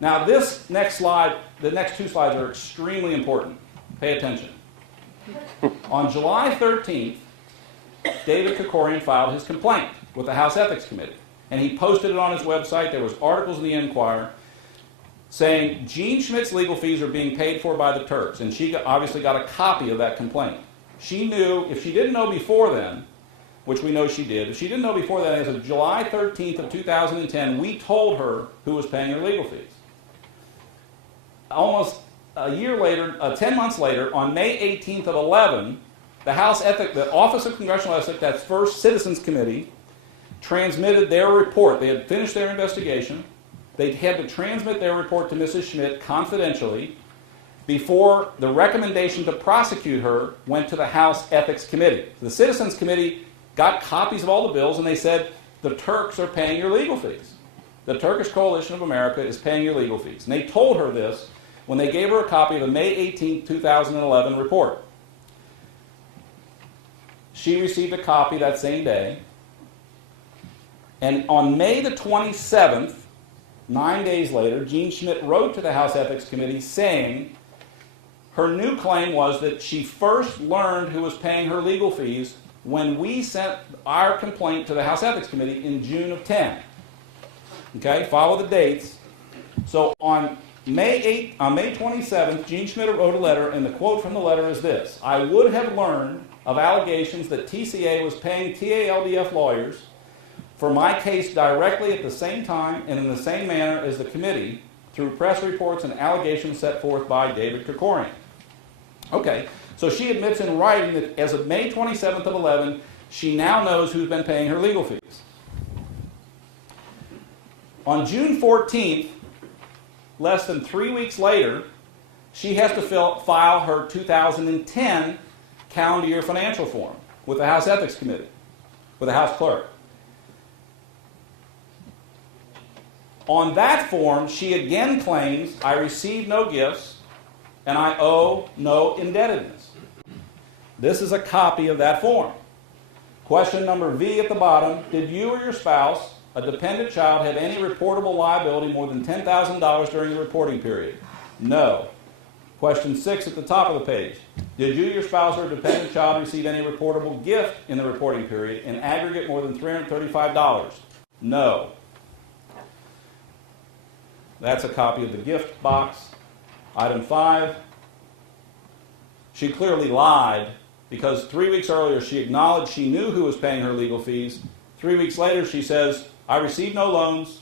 Now this next slide, the next two slides are extremely important. Pay attention. On July 13th, David Krikorian filed his complaint with the House Ethics Committee. And he posted it on his website. There was articles in the Enquirer saying Jean Schmidt's legal fees are being paid for by the Turks. And she obviously got a copy of that complaint. She knew, if she didn't know before then, which we know she did, if she didn't know before then, as of July 13th of 2010, we told her who was paying her legal fees. Almost a year later, 10 months later, on May 18th of 11, the Office of Congressional Ethics, that first Citizens Committee, transmitted their report. They had finished their investigation. They had to transmit their report to Mrs. Schmidt confidentially before the recommendation to prosecute her went to the House Ethics Committee. The Citizens Committee got copies of all the bills, and they said, the Turks are paying your legal fees. The Turkish Coalition of America is paying your legal fees. And they told her this when they gave her a copy of the May 18, 2011 report. She received a copy that same day. And on May the 27th, 9 days later, Jean Schmidt wrote to the House Ethics Committee saying her new claim was that she first learned who was paying her legal fees when we sent our complaint to the House Ethics Committee in June of 10. Okay, follow the dates. So on May 27th, Jean Schmidt wrote a letter, and the quote from the letter is this: I would have learned of allegations that TCA was paying TALDF lawyers for my case directly at the same time and in the same manner as the committee through press reports and allegations set forth by David Krikorian. Okay, so she admits in writing that as of May 27th of 11, she now knows who's been paying her legal fees. On June 14th, less than 3 weeks later, she has to file her 2010 calendar year financial form with the House Ethics Committee, with the House Clerk. On that form, she again claims, I received no gifts and I owe no indebtedness. This is a copy of that form. Question number V at the bottom, did you or your spouse, a dependent child, have any reportable liability more than $10,000 during the reporting period? No. Question 6 at the top of the page, did you, your spouse, or a dependent child receive any reportable gift in the reporting period in aggregate more than $335? No. That's a copy of the gift box. Item 5, she clearly lied because 3 weeks earlier she acknowledged she knew who was paying her legal fees. 3 weeks later she says, I received no loans,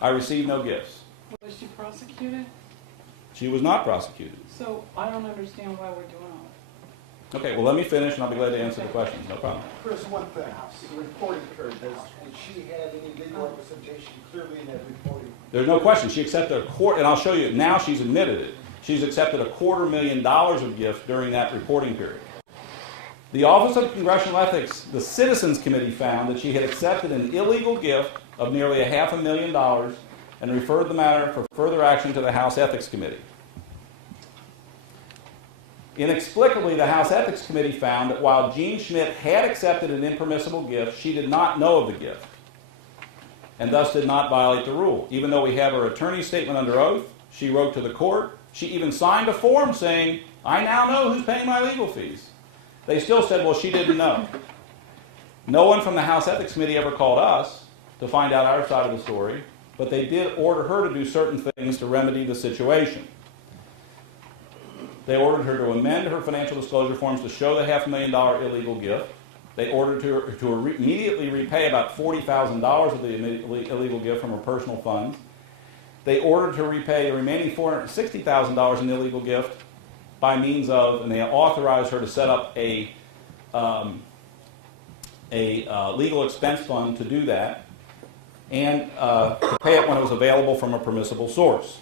I received no gifts. Was she prosecuted? She was not prosecuted. So I don't understand why we're doing all that. Okay, well let me finish and I'll be glad to answer the questions, no problem. Chris, one thing, the reporting period, has she had any legal representation clearly in that reporting? There's no question. She accepted a quarter, and I'll show you, now she's admitted it. She's accepted $250,000 of gifts during that reporting period. The Office of Congressional Ethics, the Citizens Committee, found that she had accepted an illegal gift of nearly $500,000 and referred the matter for further action to the House Ethics Committee. Inexplicably, the House Ethics Committee found that while Jean Schmidt had accepted an impermissible gift, she did not know of the gift and thus did not violate the rule. Even though we have her attorney's statement under oath, she wrote to the court, she even signed a form saying, I now know who's paying my legal fees. They still said, well, she didn't know. No one from the House Ethics Committee ever called us to find out our side of the story, but they did order her to do certain things to remedy the situation. They ordered her to amend her financial disclosure forms to show the $500,000 illegal gift. They ordered her to immediately repay about $40,000 of the illegal gift from her personal funds. They ordered her to repay the remaining $460,000 in the illegal gift by means of, and they authorized her to set up a legal expense fund to do that, and to pay it when it was available from a permissible source.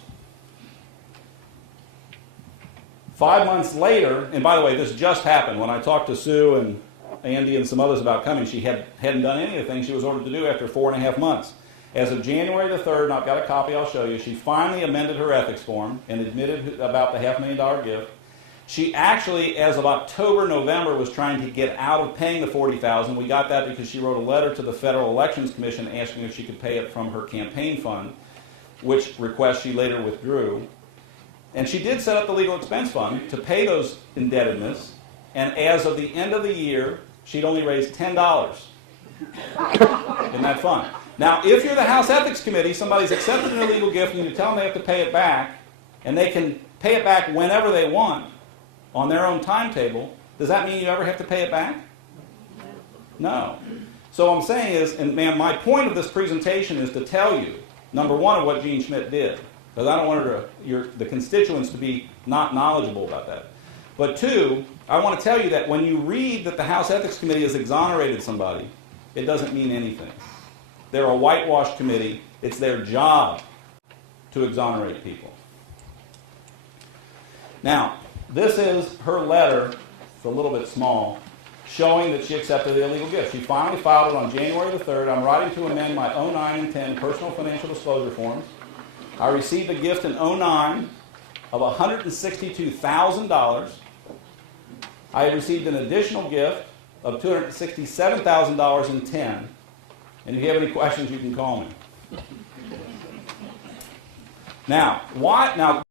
5 months later, and by the way, this just happened. When I talked to Sue and Andy and some others about coming, she hadn't done any of the things she was ordered to do after 4.5 months. As of January the 3rd, and I've got a copy I'll show you, she finally amended her ethics form and admitted about the $500,000 gift. She actually, as of October, November, was trying to get out of paying the $40,000. We got that because she wrote a letter to the Federal Elections Commission asking if she could pay it from her campaign fund. which request she later withdrew. And she did set up the legal expense fund to pay those indebtedness, and as of the end of the year, she'd only raised $10 in that fund. Now, if you're the House Ethics Committee, somebody's accepted an illegal gift and you tell them they have to pay it back, and they can pay it back whenever they want on their own timetable, does that mean you ever have to pay it back? No. So what I'm saying is, and ma'am, my point of this presentation is to tell you, number one, of what Jean Schmidt did, because I don't want her to, the constituents to be not knowledgeable about that. But two, I want to tell you that when you read that the House Ethics Committee has exonerated somebody, it doesn't mean anything. They're a whitewash committee. It's their job to exonerate people. Now, this is her letter. It's a little bit small, showing that she accepted the illegal gift. She finally filed it on January the 3rd. I'm writing to amend my 09 and 10 personal financial disclosure forms. I received a gift in 09 of $162,000. I received an additional gift of $267,000 in 10. And if you have any questions, you can call me. Now, why? Now,